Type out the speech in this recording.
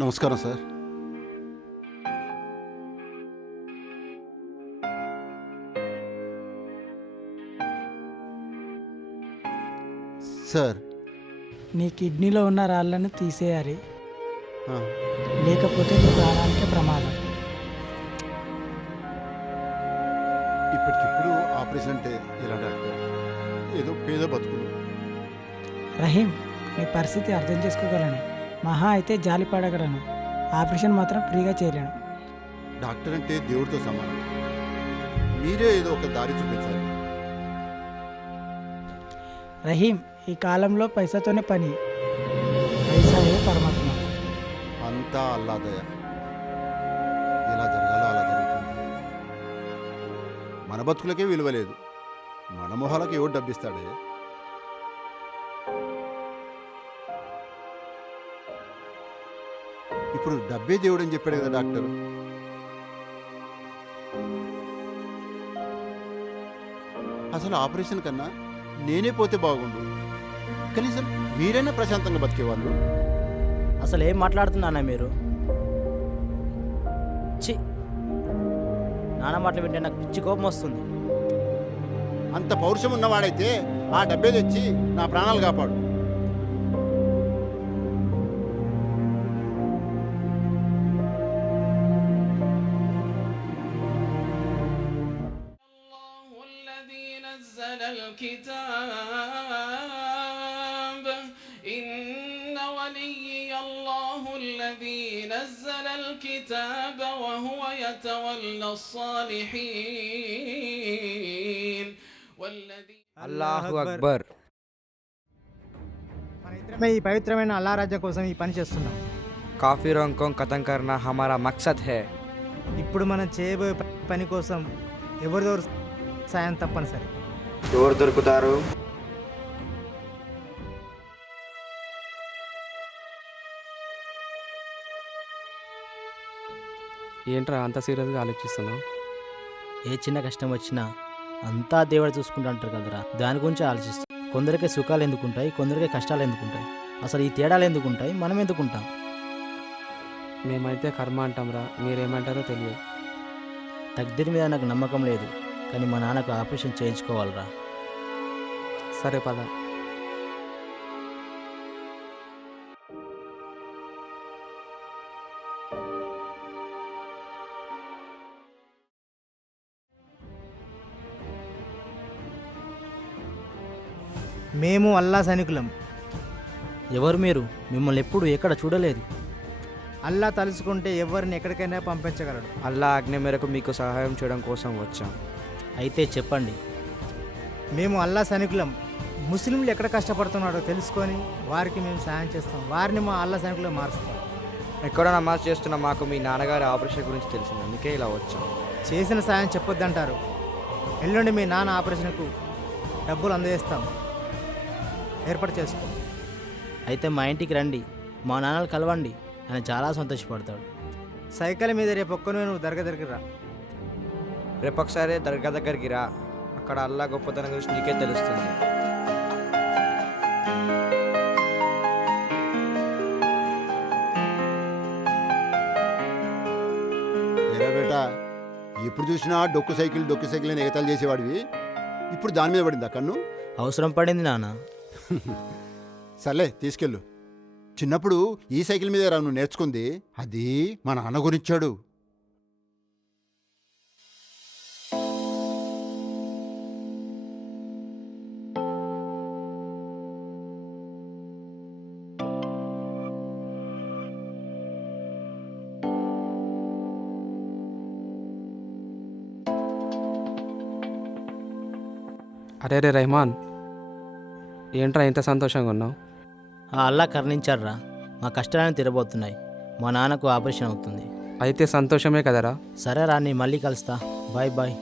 నమస్కారం sir. Sir, నీ కిడ్నీలో ఉన్న రాళ్ళను తీసేయాలి, ఆ, లేకపోతే నీ ప్రాణానికే ప్రమాదం. ఇప్పటికిప్పుడు ఆపరేషన్ అంటే ఎలా డాక్టర్? ఏదో పేద బతుకులు. రహీం, నీ పరిస్థితి అర్థం చేసుకోగలను, మహా అయితే జాలి పడగలను. ఆపరేషన్ మాత్రం ఫ్రీగా చేయలేను. డాక్టర్ అంటే దేవుడితో సమానం. మీరే ఏదో ఒక దారి చూపించాలి. రహీం, ఈ కాలంలో పైసాతోనే పని, పైసాయే పరమాత్మ. అంతా అల్లాదయ. ఎలా జరగాలో అలా జరుగుతుంది. మన బతుకులకే విలువ లేదు, మన మొహాలకు ఎవరు డబ్బిస్తాడే? ఇప్పుడు డబ్బే దేవుడు అని చెప్పాడు కదా డాక్టర్. అసలు ఆపరేషన్ కన్నా నేనే పోతే బాగుండు. కనీసం మీరైనా ప్రశాంతంగా బతికేవాళ్ళు. అసలు ఏం మాట్లాడుతున్నానా మీరు? చి, నాన్న మాటలు వింటే నాకు పిచ్చి కోపం వస్తుంది. అంత పౌరుషం ఉన్నవాడైతే ఆ డబ్బే తెచ్చి నా ప్రాణాలు కాపాడు. الكتاب إن وليي الله الذي نزل الكتاب وهو يتولى الصالحين والذي అల్లాహు అక్బర్. మన ఇద్దరమే ఈ పవిత్రమైన అల్లా రాజ్యం కోసం ఈ పని చేస్తున్నాం. కాఫీరోं को खत्म करना हमारा मकसद है. ఇప్పుడు మనం చేయబోయే పని కోసం ఎవరిదెవరు సాయం తప్పనిసరి. ఎవరు దొరుకుతారు? ఏంట్రా అంత సీరియస్గా ఆలోచిస్తున్నావు? ఏ చిన్న కష్టం వచ్చినా అంతా దేవుడు చూసుకుంటూ అంటారు కదరా, దాని గురించి ఆలోచిస్తాం. కొందరికి సుఖాలు ఎందుకుంటాయి, కొందరికి కష్టాలు ఎందుకుంటాయి? అసలు ఈ తేడాలు ఎందుకుంటాయి, మనం ఎందుకుంటాం? మేమైతే కర్మ అంటాంరా, మీరేమంటారో తెలియదు. తగ్దిరి మీద నాకు నమ్మకం లేదు, కానీ మా నాన్నకు ఆపరేషన్ చేయించుకోవాలిరా. సరే పద. మేము అల్లా సైనికులం. ఎవరు మీరు? మిమ్మల్ని ఎప్పుడు ఎక్కడ చూడలేదు. అల్లా తలుచుకుంటే ఎవరిని ఎక్కడికైనా పంపించగలడు. అల్లా ఆజ్ఞ మేరకు మీకు సహాయం చేయడం కోసం వచ్చాం. అయితే చెప్పండి. మేము అల్లా సైనికులం. ముస్లింలు ఎక్కడ కష్టపడుతున్నాడో తెలుసుకొని వారికి మేము సహాయం చేస్తాం. వారిని మా అల్లా సైనికులు మారుస్తాం. ఎక్కడో నమాజ్ చేస్తున్న మాకు మీ నాన్నగారి ఆపరేషన్ గురించి తెలిసింది, అందుకే ఇలా వచ్చాం. చేసిన సాయం చెప్పొద్దంటారు. ఎల్లుండి మీ నాన్న ఆపరేషన్కు డబ్బులు అందజేస్తాం, ఏర్పాటు చేసుకో. అయితే మా ఇంటికి రండి, మా నాన్నలు కలవండి, ఆయన చాలా సంతోషపడతాడు. సైకిల్ మీద రేపు ఒక్కను నువ్వు దర్గా దగ్గర రా. రేపు ఒకసారి దర్గా దగ్గరికి రా, అక్కడ అల్లా గొప్పతనం గురించి నీకే తెలుస్తుంది. ఏరా బేటా, ఎప్పుడు చూసినా డొక్కు సైకిల్ అని ఎగతాలు చేసేవాడివి, ఇప్పుడు దాని మీద పడిందా కన్ను? అవసరం పడింది నాన్న. సర్లే తీసుకెళ్ళు. చిన్నప్పుడు ఈ సైకిల్ మీద రా నువ్వు నేర్చుకుంది, అది మా నాన్న గురించాడు. అరే రే రెహమాన్, ఏంట్రా ఇంత సంతోషంగా ఉన్నావు? ఆ అల్లా కరుణించాడురా, మా కష్టాలను తీరబోతున్నాయి. మా నాన్నకు ఆపరేషన్ అవుతుంది. అయితే సంతోషమే కదరా. సరే రా, నీ మళ్ళీ కలుస్తా. Bye bye.